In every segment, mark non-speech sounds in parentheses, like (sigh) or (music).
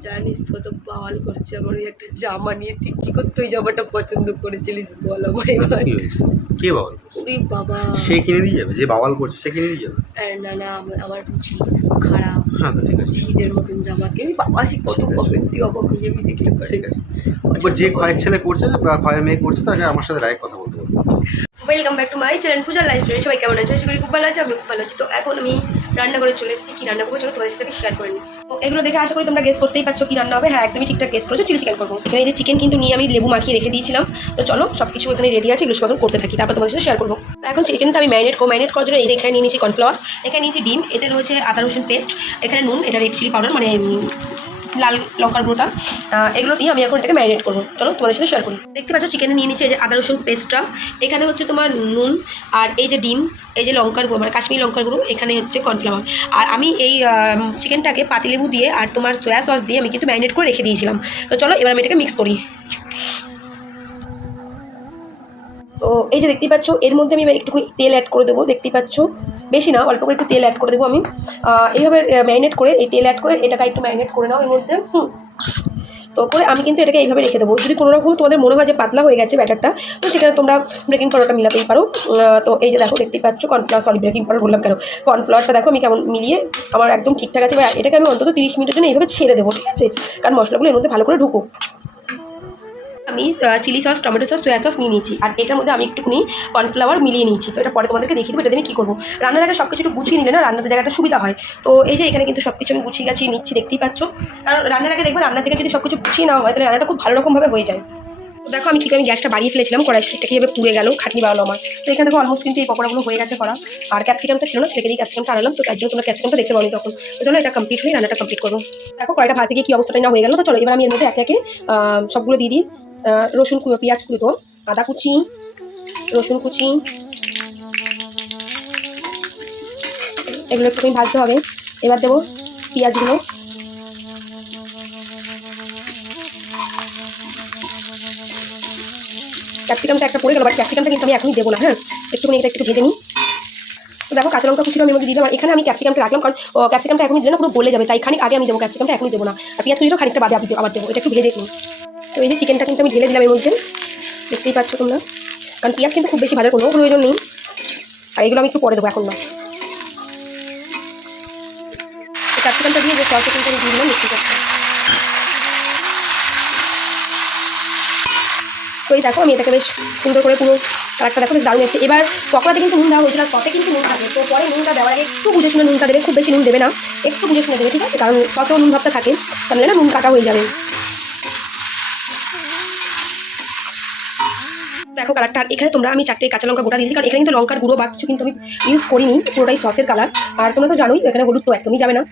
জানিস কত বাওয়াল করছে আমার ওই একটা জামা নিয়ে তুই কি করতে ওই জামাটা পছন্দ করেছিলিস বল আমায় এবার। কি হয়েছে? কে বাবাল করছে? ওরে বাবা। সে কিনে দিয়ে যাবে? যে বাবাল করছে সে কিনে দিয়ে যাবে? আর না না আমার- আমার রুচি খুব খারাপ। হ্যাঁ তো ঠিক আছে। ছিদের মতন জামা কিনে বাবা সে কত ঠিক আছে। কমেন্ট তুই অবাক হয়ে যাবি দেখলে পরে। ঠিক আছে। এবার যে খয়ের ছেলে করছে বা খয়ের মেয়ে করছে তাকে আমার সাথে রায় কথা বলতে বলব। Welcome back to my channel Puja life story সবাই কেমন আছে? আশা করি খুব ভালো আছে আমি খুব ভালো আছি। তো এখন আমি রান্না করে চলে এসেছি, কি রান্না করব চলো তোমাদের সাথে শেয়ার করে নিই। তো এগুলো দেখে আশা করি তোমরা গেস করতেই পারছ কি রান্না হবে। হ্যাঁ একদমই ঠিকঠাক গেস করেছ চিলি চিকেন করব। এখানে যে চিকেন কিন্তু নিয়ে আমি লেবু মাখিয়ে রেখে দিয়েছিলাম। তো চলো সব কিছু এখানে রেডি আছে, এগুলো সব করতে থাকি, তারপর তোমাদের সাথে শেয়ার করব। এখন চিকেনটা আমি ম্যারিনেট করব ম্যারিনেট করার জন্য এই এখানে নিয়ে নিয়েছি কর্নফ্লাওয়ার এখানে নিয়েছি ডিম, এতে রয়েছে আদা রসুন পেস্ট এখানে নুন, এটা রেড চিলি পাউডার মানে লাল লঙ্কার গুঁড়োটা। এগুলো দিয়ে আমি এখন এটাকে ম্যারিনেট করব। চলো তোমাদের সাথে শেয়ার করি। দেখতে পাচ্ছ চিকেনে নিয়ে নিচ্ছে এই যে আদা, রসুন পেস্টটা এখানে হচ্ছে তোমার নুন আর এই যে ডিম, এই যে লঙ্কার গুঁড়ো মানে কাশ্মীর লঙ্কার গুঁড়ো, এখানে হচ্ছে কর্নফ্লাওয়ার আর আমি এই চিকেনটাকে পাতিলেবু দিয়ে আর তোমার সয়া সস দিয়ে আমি কিন্তু ম্যারিনেট করে রেখে দিয়েছিলাম। তো চলো এবার আমি এটাকে মিক্স করি। তো এই যে দেখতেই পাচ্ছ, এর মধ্যে আমি এবার একটুখানি তেল অ্যাড করে দেবো, দেখতেই পাচ্ছ। বেশি না, অল্প করে একটু তেল অ্যাড করে দেবো আমি। এইভাবে ম্যারিনেট করে এই তেল অ্যাড করে এটাকে একটু ম্যারিনেট করে নাও এর মধ্যে, হুম। তো করে আমি কিন্তু এটাকে এইভাবে রেখে দেবো। যদি কোনো রকম তোমাদের মনে হয় যে পাতলা হয়ে গেছে ব্যাটারটা, তো সেখানে তোমরা ব্রেকিং পাউডারটা মিলাতেই পারো। তো এই যে দেখো, দেখতেই পাচ্ছ কর্নফ্লাওয়ার সরি ব্রেকিং পাউডার বললাম কেন? কর্নফ্লাওয়ারটা দেখো আমি কেমন মিলিয়ে আমার একদম ঠিকঠাক আছে। এটাকে আমি অন্তত তিরিশ মিনিটের জন্য এইভাবে ছেড়ে দেবো, ঠিক আছে? কারণ মশলাগুলো এর মধ্যে ভালো করে ঢুকুক। আমি chilli sauce tomato sauce soya sauce নিয়ে নিয়েছি। আর এটার মধ্যে আমি একটুখানি কর্নফ্লাওয়ার মিলিয়ে নিয়েছি। তো এটা পরে তোমাদেরকে দেখিয়ে দেবো, এটা আমি কী করব। রান্নার আগে সব কিছু একটু গুছিয়ে নিলে না রান্নার জায়গাটা সুবিধা হয়। তো এই যে এখানে কিন্তু সব কিছু আমি গুছিয়ে গেছি নিচ্ছি, দেখতেই পাচ্ছ। কারণ রান্নার আগে দেখবে রান্নার থেকে যদি সব কিছু গুছিয়ে নেওয়া হয়, তাহলে রান্নাটা খুব ভালো রকমভাবে হয়ে যায়। তো দেখো, আমি কী আমি গ্যাসটা বাড়িয়ে ফেলেছিলাম, কড়াই স্টিকটা কীভাবে পুড়ে গেল, খাটনি বাড়ালো আমার। তো এখানে দেখো অলমোস্ট কিন্তু এই পকোড়াগুলো হয়ে গেছে করা। আর ক্যাপসিকামটা ছিল না, সেটাকে দিয়ে ক্যাপসিকামটা আনালাম। তো তার জন্য তোমরা ক্যাপসিকামটা দেখতে পাবো তখন। তো চলো, এটা কমপ্লিট হয়ে রান্নাটা কমপ্লিট করব। দেখো, কড়াইটা ভাজতে গিয়ে কী অবস্থাটা না হয়ে গেল। তো চলো, এবার আমি এর মধ্যে একে একে সবগুলো দিয়ে দিই। রসুন কুচো পেঁয়াজ কুচো আদা কুচি, রসুন কুচি। এগুলো একটুখানি ভাজতে হবে। এবার দেবো পেঁয়াজগুলো। ক্যাপসিকামটা একটা পড়ে গেল, বাট ক্যাপসিকামটা কিন্তু আমি এখনই দেবো না হ্যাঁ? একটুখানি এটা একটু ভেজে নিই। তো দেখো, কাঁচা লঙ্কা কুচিটা আমি মধ্যে দিলাম এখানে আমি ক্যাপসিকামটা রাখলাম, কারণ ক্যাপসিকামটা এখনই দিলে না, পুরো বলে যাবে, তাই খানিক আগে আমি দেবো ক্যাপসিকামটা, এখনই দেবো না। আর পেঁয়াজ কুচিটা খানিকটা বাদে আবার দেবো, এটা একটু ভেজে নিই তো এই যে চিকেনটা কিন্তু আমি ঢেলে দিলাম এর মধ্যে। দেখতেই পাচ্ছ তোমরা। কারণ পেঁয়াজ কিন্তু খুব বেশি ভাজার কোনো প্রয়োজন নেই। আর এগুলো আমি একটু পরে দেবো এখন না। ক্যাপসিকামটা দিয়ে যে সসটা আমি দিয়ে দিলাম মিক্সি করতে তো এই দেখো, আমি এটাকে বেশ সুন্দর করে পুরো কালারটা দেখো, বেশ দারুণ এসেছে। এবার পকোড়াতে কিন্তু নুন দেওয়া হয়েছিল, আর সতে কিন্তু নুন থাকে তো পরে নুনটা দেওয়ার আগে একটু বুঝে শুনে নুনটা দেবে, খুব বেশি নুন দেবে না। একটু বুঝে শুনে দেবে, ঠিক আছে? কারণ সতেও নুন ভাবটা থাকে। তাহলে না নুন কাটা হয়ে যাবে। দেখো কালারটা এখানে তোমরা আমি চারটে কাঁচা লঙ্কা গোটা দিয়েছি, কারণ এখানে কিন্তু লঙ্কার গুঁড়ো বা কিছু কিন্তু আমি ইউজ করিনি, পুরোটাই সসের কালার আর তোমরা তো জানোই, এখানে হলুদ তো একদমই যাবে না।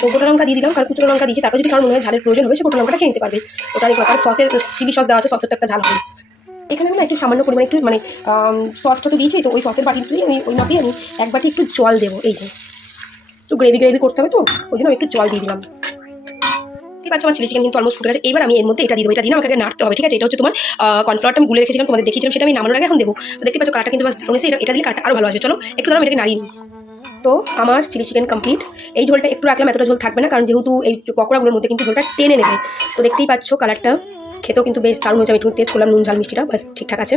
তো গোটা লঙ্কা দিয়ে দিলাম, কারণ কুচনো লঙ্কা দিয়েছি, তারপর যদি কারণ মনে হয় ঝালের প্রয়োজন হবে, সে গোটা লঙ্কাটা খেয়ে নিতে পারবে। ওটা অনেক কারণ সসের চিলি সস দেওয়া আছে সসের তো একটা ঝাল হবে। এখানে আমি একটু সামান্য পরিমাণে একটু মানে সসটা তো দিয়েছি, তো ওই সসের বাটিতেই আমি ওই মাপে আমি এক বাটি একটু জল দেবো, এই যে। একটু গ্রেভি গ্রেভি করতে হবে তো, ওই জন্য আমি একটু জল দিয়ে দিলাম। আছে আমার চিলি চিকেন কিন্তু অলমোস্ট ফুটে গেছে। এবার আমি এর মধ্যে এটা দিয়ে এটা দিয়ে আমাকে নাড়তে হবে, ঠিক আছে? এটা হচ্ছে তোমার কর্নফ্লাওয়ারটা আমি গুলে রেখেছিলাম, তোমাদের দেখিয়েছিলাম, সেটা আমি নামানোর আগে এখন দেবো। দেখতে পাচ্ছ কাটা কিন্তু দারুণ এসে এটা দিলে কালারটা আরও ভালো আসবে। চলো, একটু আমি এটাকে নাড়িয়ে তো আমার চিলি চিকেন কমপ্লিট এই ঝোলটা একটু রাখলাম, এতটা ঝোল থাকবে না, কারণ যেহেতু এই পকোড়াগুলোর মধ্যে কিন্তু ঝোলটা টেনে নেবে। তো দেখতেই পাচ্ছ কালারটা খেতেও কিন্তু বেশ দারুণ হয়েছে। আমি একটু টেস্ট করলাম, নুন, ঝাল, মিষ্টিটা, বাস ঠিকঠাক আছে।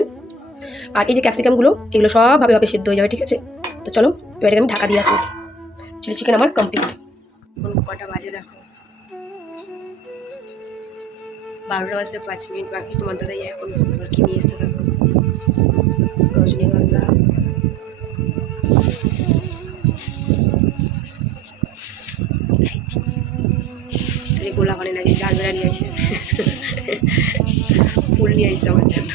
আর এই যে ক্যাপসিকামগুলো এগুলো সবভাবে ভাবে সিদ্ধ হয়ে যাবে, ঠিক আছে? তো চলো, এবার আমি ঢাকা দিয়ে রাখি। চিলি চিকেন আমার কমপ্লিট কটা বাজে দেখো। বারোটা বাজতে পাঁচ মিনিট বাকি, তোমার দাদাই এখন কি নিয়ে থাকব রজনীগন্ধা। গোলাপানি গোলা নাকি জানবেরা নিয়ে আসে ফুল নিয়ে আসছে আমার জন্য।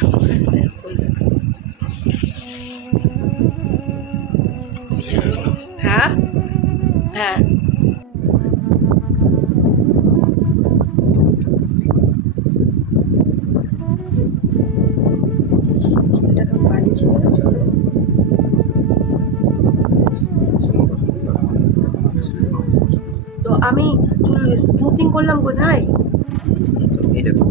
তো আমি চুল স্মুথিং করলাম কোথায় এই দেখো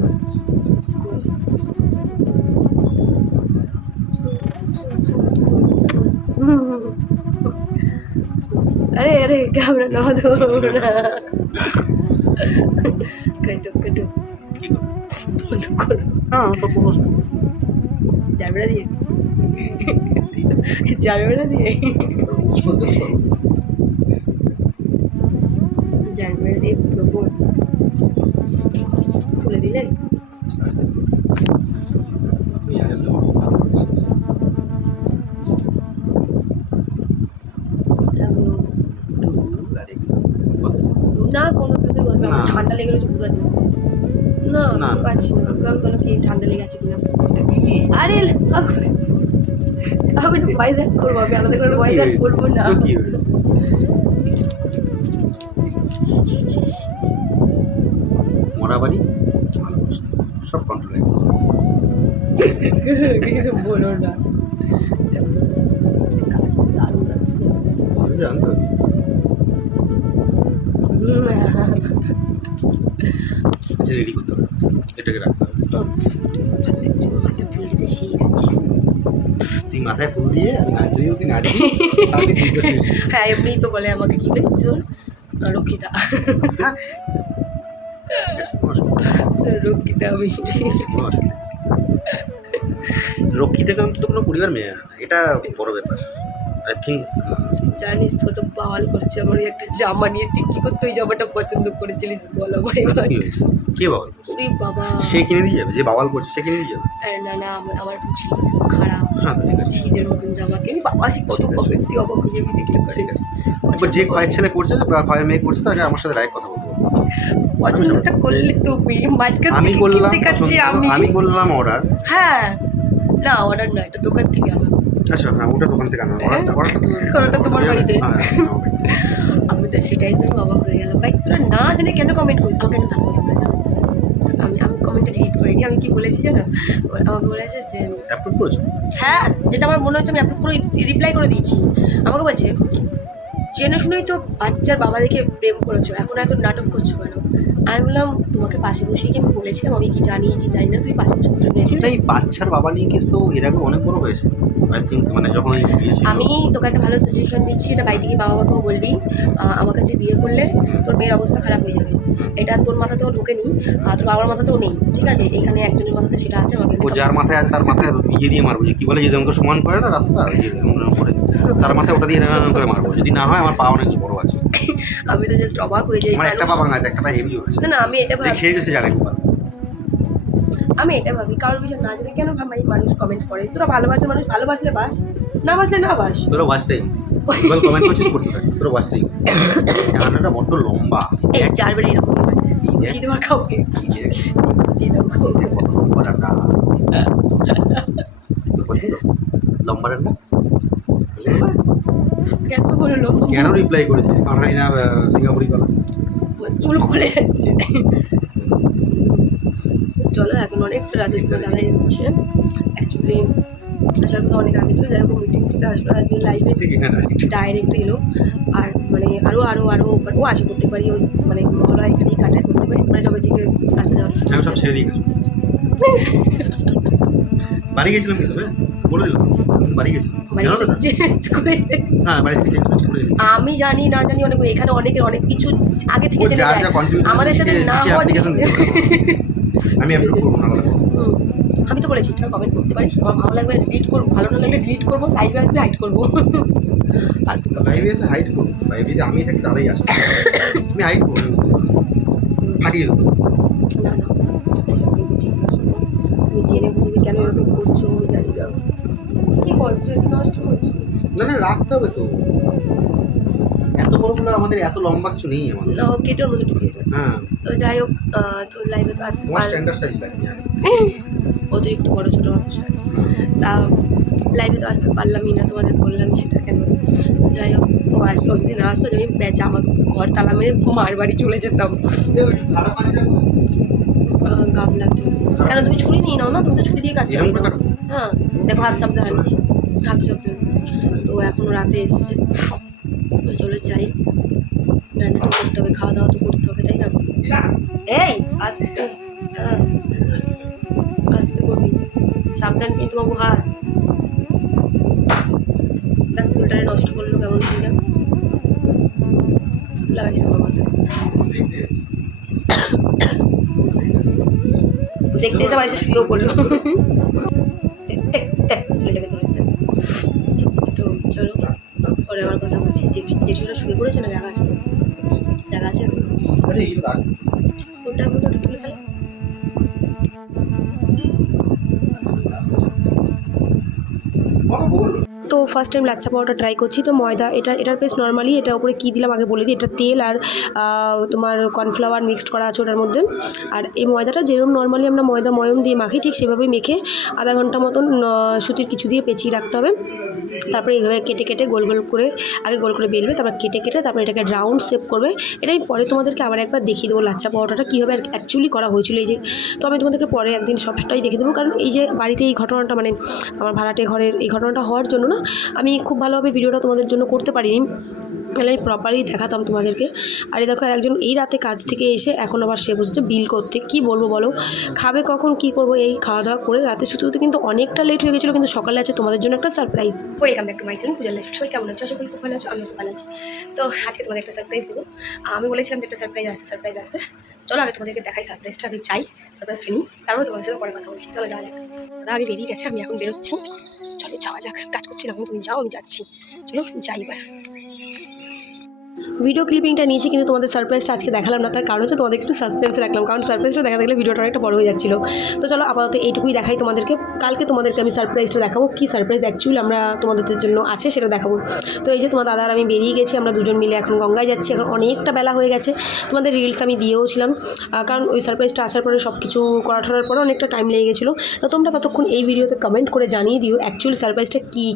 আরে আরে ক্যামেরা না বন্ধ করো হ্যাঁ তো পুরো জানবেলা দিয়ে। জানবেলা দিয়ে। জানবেলা দিয়ে প্রপোজ খুলে দিলে না কোনো কিছু ঠান্ডা লেগে রয়েছে বুঝতে পারছি না। না। পারছি না। আমি বলো কি ঠান্ডা লেগে আছে কিনা। আরে আমি আমি ভয়েস অ্যাড করব আমি আলাদা করে ভয়েস অ্যাড করব না। কি বাড়ি ভালোবাসা। সব কন্ট্রোল (laughs) বলো না। লাগছে জানতে হচ্ছে আচ্ছা রেডি করতে হবে। এটাকে রাখতে হবে। সেই তুই মাথায় ফুল দিয়ে যদি তুই নাচবি? হ্যাঁ এমনিই তো বলে আমাকে কি বেশ চোর রক্ষিতা। হ্যাঁ? রক্ষিতা আমি তো কোনো পরিবার মেয়ে। এটা বড় ব্যাপার। আই থিঙ্ক জানিস কত বাওয়াল করছে। আমার একটা জামা নিয়ে। তুই কি করতে ওই জামাটা পছন্দ করেছিলিস বলো ভাই ভাই কি বাবাল ওরে বাবা। সে কিনে দিয়ে যাবে? যে বাবাল করছে সে কিনে দিয়ে যাবে? না না আমার ছিল খুব খারাপ। হ্যাঁ তো ঠিক আছে। ছিদের মতন জামা কিনি। বাবা সে কত কবে তুই অবাক হয়ে যাবি দেখলে। ঠিক আছে। যে খয়ের ছেলে করছে বা খয়ের মেয়ে করছে তাকে আমার সাথে ডাইরেক্ট কথা বলব। (laughs) পছন্দটা করলে তুমি। মাঝখান আমি করলাম কিনতে খাচ্ছি পছন্দ, আমি। আমি করলাম অর্ডার হ্যাঁ। না অর্ডার না এটা দোকান থেকে আনা। আচ্ছা হ্যাঁ ওটা দোকান থেকে আনা। হ্যাঁ? অর্ডারটা ওটা (laughs) তোমার বাড়িতে। হ্যাঁ, হ্যাঁ। (laughs) আমি তো সেটাই তো অবাক হয়ে গেলাম। ভাই তোরা না জেনে কেন কমেন্ট করিস আমাকে ভালো কথা বলে আমি আমি কমেন্টটা ডিলিট করিনি আমি কি বলেছি জানো? আমাকে বলেছে যে অ্যাপ্রুভ করেছ? হ্যাঁ যেটা আমার মনে হচ্ছে আমি অ্যাপ্রুভ করে রিপ্লাই করে দিয়েছি। আমাকে বলছে জেনে শুনেই তো বাচ্চার বাবা দেখে প্রেম করেছ এখন এত নাটক করছ কেন? আমি বললাম তোমাকে পাশে বসেই কি আমি বলেছিলাম? আমি কি জানি কি জানি না তুই পাশে বসে শুনেছিলি এই বাচ্চার বাবা নিয়ে কেস তো এর আগে অনেক বড় হয়েছে। আই থিঙ্ক মানে যখন আমি তোকে একটা ভালো সাজেশন দিচ্ছি এটা বাড়ি থেকে বাবা বাবাকেও বলবি। আমাকে তুই বিয়ে করলে তোর মেয়ের অবস্থা খারাপ হয়ে যাবে। এটা তোর মাথাতেও ঢোকেনি আর তোর বাবার মাথাতেও নেই ঠিক আছে? এখানে একজনের মাথাতে সেটা আছে আমাকে ও যার মাথায় আছে তার মাথায় ইয়ে দিয়ে মারবো যে কি বলে যদি আমাকে সমান করে না রাস্তা করে তার মাথায় ওটা দিয়ে করে মারবো। যদি না হয় আমার পা অনেক বড় আছে। আমি তো জাস্ট অবাক হয়ে যাই আমার একটা পা ভাঙা একটা পা হেভি না না আমি এটা ভাবি খেয়েছে জানে আমি এটা ভাবি কারোর বিষয় না জেনে কেন ভাই মানুষ কমেন্ট করে। তোরা ভালোবাসে মানুষ ভালোবাসলে বাস না বাসলে না বাস। তোরা ওয়াচ টাইম এবার কমেন্ট করছিস করতে থাক। তোরা টাইম ডানাটা বড্ড লম্বা। এই চার বেলা এরকম দেখ, কাউকে। বুঝিয়ে কাউকে। লম্বা পছন্দ? লম্বা ডান্ডা? (laughs) পছন্দ না? এত বড় লোক? কেন রিপ্লাই করেছিস? কানাডি না সিঙ্গাপুরি বলা চুল খুলে যাচ্ছে। চলো এখন অনেক তোমার দাদা এসেছে। অ্যাকচুয়ালি আসার কথা অনেক আগে ছিল। যাই হোক মিটিং থেকে আসলো আজকে লাইভে ডাইরেক্ট এলো। আর মানে আরও আরও আরও ও আসে করতে পারি ওই মানে মহলা এখানেই কাটায় করতে পারি। মানে যবে থেকে আসা যাওয়ার ছেড়ে দিয়ে বাড়ি গেছিলাম কিন্তু হ্যাঁ? বলে আমি কিন্তু বাড়ি গেছিলাম বাড়ি জানো তো না? থেকে change করে হ্যাঁ। আমি জানি না জানি অনেক এখানে অনেকের অনেক কিছু আগে থেকে আমাদের সাথে না হওয়া। আমি। আমি তো বলেছি তোরা কমেন্ট করতে পারিস আমার ভালো লাগবে ডিলিট করব ভালো না লাগলে ডিলিট করব লাইভে আসবে হাইড করব লাইভে এসে হাইট করব লাইভে যে আমি থাকি তারাই আসবে তুমি হাইট করব ফাটিয়ে দেবো না না এসব কিন্তু ঠিক শোনো। তুমি জেনে বুঝে যে কেন এরকম করছ আমি জানি না কি করছ? একটু নষ্ট করছ? না না রাখতে হবে তো। এত বড় বড়গুলো আমাদের এত লম্বা কিছু নেই আমাদের। না ও কেটে ওর মধ্যে ঢুকিয়ে দেবে হ্যাঁ। তো যাই হোক তোর লাইভে তো আসতে পার স্ট্যান্ডার্ড সাইজ লাগে অতিরিক্ত বড় ছোটো মানুষ তা লাইভে তো আসতে পারলামই না তোমাদের বললামই সেটা কেন? যাই হোক ও আসলো যদি না আসতো আমি ব্যাচে আমার ঘর তালা মেরে মার বাড়ি চলে যেতাম। আহ, গামলাতে কেন তুমি ছুরি নিয়ে নাও না তুমি তো ছুরি দিয়ে কাটছো এরকম করে কাটবো? হ্যাঁ দেখো হাত সাবধান হাত সাবধান তো এখনও রাতে এসছে। তো চলো যাই। রান্নাটা করতে হবে খাওয়া দাওয়া তো করতে হবে তাই না? এই আস্তে। হ্যাঁ আস্তে করবি। সাবধান কিন্তু বাবু হাত দেখ ফুলটারে নষ্ট করল কেমন ফুলটা লাগাইছে আমার মাথায়। দেখতে এসে বাড়ি শুয়েও পড়ল। ছেলেটাকে তুলেছে, দেখ। তো চলো পরে আবার কথা বলছি। ছেলেটা শুয়ে পড়েছে না জায়গা আছে? জায়গা আছে আচ্ছা ওটার মতো তুলে ফেলে। বল। তো ফার্স্ট টাইম লাচ্চা পাওয়াটা ট্রাই করছি, তো ময়দা এটা, এটার বেশ নর্মালি এটা উপরে কী দিলাম আগে বলে দিই, এটা তেল আর তোমার কর্নফ্লাওয়ার মিক্সড করা আছে ওটার মধ্যে। আর এই ময়দাটা যেরকম নর্মালি আমরা ময়দা ময়ম দিয়ে মাখি, ঠিক সেভাবেই মেখে আধা ঘণ্টা মতন সুতির কিছু দিয়ে পেঁচিয়ে রাখতে হবে। তারপরে এইভাবে কেটে কেটে গোল গোল করে, আগে গোল করে বেলবে, তারপর কেটে কেটে তারপরে এটাকে রাউন্ড শেপ করবে। এটা আমি পরে তোমাদেরকে আবার একবার দেখিয়ে দেবো লাচ্চা পাওয়াটাটা কীভাবে অ্যাকচুয়ালি করা হয়েছিল এই যে। তো আমি তোমাদেরকে পরে একদিন সবটাই দেখে দেবো, কারণ এই যে বাড়িতে এই ঘটনাটা মানে আমার ভাড়াটে ঘরের এই ঘটনাটা হওয়ার জন্য না আমি খুব ভালোভাবে ভিডিওটা তোমাদের জন্য করতে পারিনি। তাহলে আমি প্রপারলি দেখাতাম তোমাদেরকে। আর এই দেখো একজন এই রাতে কাজ থেকে এসে এখন আবার সে বসেছে বিল করতে। কি বলব বলো? খাবে কখন, কি করব, এই খাওয়া দাওয়া করে রাতে শুতে কিন্তু অনেকটা লেট হয়ে গেছিল, কিন্তু সকালে আছে তোমাদের জন্য একটা surprise welcome back to my channel Puja life. সবাই কেমন আছো? আশা খুব ভালো আছো আমি খুব ভালো আছি। তো আজকে তোমাদের একটা সারপ্রাইজ দেবো। আমি বলেছিলাম যে একটা সারপ্রাইজ আসছে সারপ্রাইজ আসছে। চলো আগে তোমাদেরকে দেখাই সারপ্রাইজটা আগে চাই। সারপ্রাইজটা নিই। তারপরে তোমাদের সাথে পরে কথা বলছি। চলো যাওয়া যাক। দাদা বেরিয়ে গেছে, আমি এখন বেরোচ্ছি। যাওয়া যাক কাজ করছিলাম তুমি যাও আমি যাচ্ছি। চলো যাই এবার। ভিডিও ক্লিপিংটা নিয়েছি কিন্তু তোমাদের সারপ্রাইজটা আজকে দেখালাম না, তার কারণ হচ্ছে তোমাদের একটু সাসপেন্সে রাখলাম। কারণ সারপ্রাইজটা দেখা দেখলে ভিডিওটা অনেকটা বড় হয়ে যাচ্ছিল। তো চলো আপাতত এইটুকুই দেখাই তোমাদেরকে। কালকে তোমাদেরকে আমি সারপ্রাইজটা দেখাবো। কী সারপ্রাইজ অ্যাকচুয়ালি আমরা তোমাদের জন্য আছে সেটা দেখাবো। তো এই যে তোমার দাদা আমি বেরিয়ে গেছি, আমরা দুজন মিলে এখন গঙ্গায় যাচ্ছি। এখন অনেকটা বেলা হয়ে গেছে। তোমাদের রিলস আমি দিয়েও ছিলাম কারণ ওই সারপ্রাইজটা আসার পরে সব কিছু করা ঠরার পরে অনেকটা টাইম লেগে গেছিল। তো তোমরা ততক্ষণ এই ভিডিওতে কমেন্ট করে জানিয়ে দিও অ্যাকচুয়ালি সারপ্রাইজটা কী?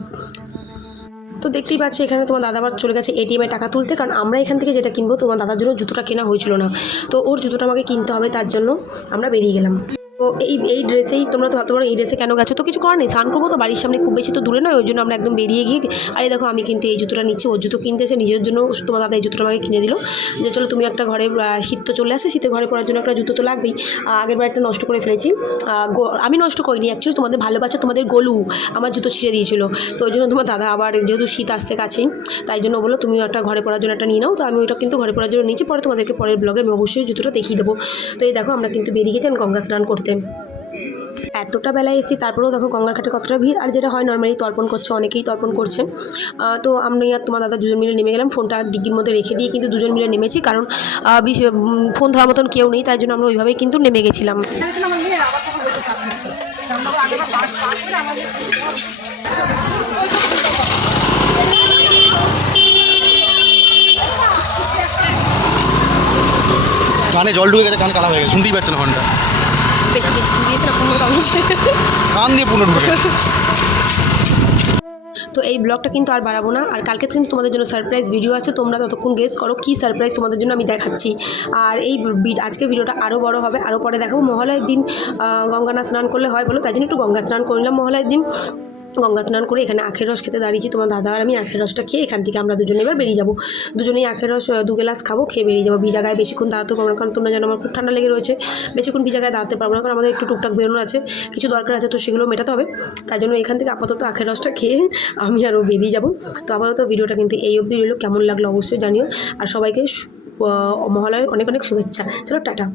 তো দেখতেই পাচ্ছি এখানে তোমার দাদা আবার চলে গেছে এটিএমে টাকা তুলতে, কারণ আমরা এখান থেকে যেটা কিনবো তোমার দাদার জন্য জুতোটা কেনা হয়েছিল না। তো ওর জুতোটা আমাকে কিনতে হবে, তার জন্য আমরা বেরিয়ে গেলাম। তো এই এই ড্রেসেই তোমরা তো ভাবতে পারো, এই ড্রেসে কেন গেছো? তো কিছু করার নেই, স্নান করব তো বাড়ির সামনে খুব বেশি তো দূরে নয়, ওই জন্য আমরা একদম বেরিয়ে গিয়ে, আরে দেখো আমি কিন্তু এই জুতোটা নিচ্ছি ওর জুতো কিনতে এসে নিজের জন্য তোমার দাদা এই জুতোটা আমাকে কিনে দিল, যে চলো তুমি একটা ঘরে শীত তো চলে আসে, শীতে ঘরে পড়ার জন্য একটা জুতো তো লাগবেই আগের বার একটা নষ্ট করে ফেলেছি আমি নষ্ট করিনি অ্যাকচুয়ালি তোমাদের ভালোবাসা তোমাদের গোলু, আমার জুতো ছিঁড়ে দিয়েছিল, তো ওই জন্য তোমার দাদা আবার যেহেতু শীত আসছে কাছেই, তাই জন্য বলো তুমি একটা ঘরে পড়ার জন্য একটা নিয়ে নাও তো আমি ওইটা কিন্তু ঘরে পড়ার জন্য নিয়েছি, পরে তোমাদেরকে পরের ব্লগে আমি অবশ্যই জুতোটা দেখিয়ে দেবো, তো এই দেখো আমরা কিন্তু বেরিয়ে গেছি গঙ্গা স্নান করতে এতটা বেলায় এসেছি, তারপরেও দেখো গঙ্গার ঘাটে কতটা ভিড়। আর যেটা হয় নর্মালি তর্পণ করছে, অনেকেই তর্পণ করছে তো আমি আর তোমার দাদা দুজন মিলে নেমে গেলাম। ফোনটা ডিগ্গির মধ্যে রেখে দিয়ে কিন্তু দুজন মিলে নেমেছি, কারণ ফোন ধরার মতন কেউ নেই, তাই জন্য আমরা ওইভাবেই কিন্তু নেমে গেছিলাম। কানে জল ঢুকে গেছে, কান কালা হয়ে গেছে। শুনতেই পাচ্ছে না ফোনটা। বেশি বেশি না পনেরো কামিয়েছে কান দিয়ে পনেরো তো এই ব্লগটা কিন্তু আর বাড়াবো না। আর কালকে কিন্তু তোমাদের জন্য সারপ্রাইজ ভিডিও আছে। তোমরা ততক্ষণ গেস করো কী সারপ্রাইজ তোমাদের জন্য আমি দেখাচ্ছি। আর এই আজকে আজকের ভিডিওটা আরও বড় হবে আরও পরে দেখাবো। মহালয়ের দিন গঙ্গানা গঙ্গা স্নান করলে হয় বলো তাই জন্য একটু গঙ্গা স্নান করলাম মহালয়ের দিন। গঙ্গা স্নান করে এখানে আখের রস খেতে দাঁড়িয়েছি। তোমার দাদা আর আমি আখের রসটা খেয়ে এখান থেকে আমরা দুজনে এবার বেরিয়ে যাব। দুজনেই আখের রস দু গ্লাস খাব, খেয়ে বেরিয়ে যাব। ভিজা গায়ে বেশিক্ষণ দাঁড়াতে পারব না, কারণ তোমরা জানো আমার খুব ঠান্ডা লেগে রয়েছে। বেশিক্ষণ ভিজা গায়ে দাঁড়াতে পারব না, কারণ আমাদের একটু টুকটাক বেরোনো আছে, কিছু দরকার আছে, তো সেগুলো মেটাতে হবে। তাই জন্য এখান থেকে আপাতত আখের রসটা খেয়ে আমি আরও বেরিয়ে যাব। তো আপাতত ভিডিওটা কিন্তু এই অবধি রইল। কেমন লাগল অবশ্যই জানিও। আর সবাইকে মহালয়ের অনেক অনেক শুভেচ্ছা। চলো, টাটা।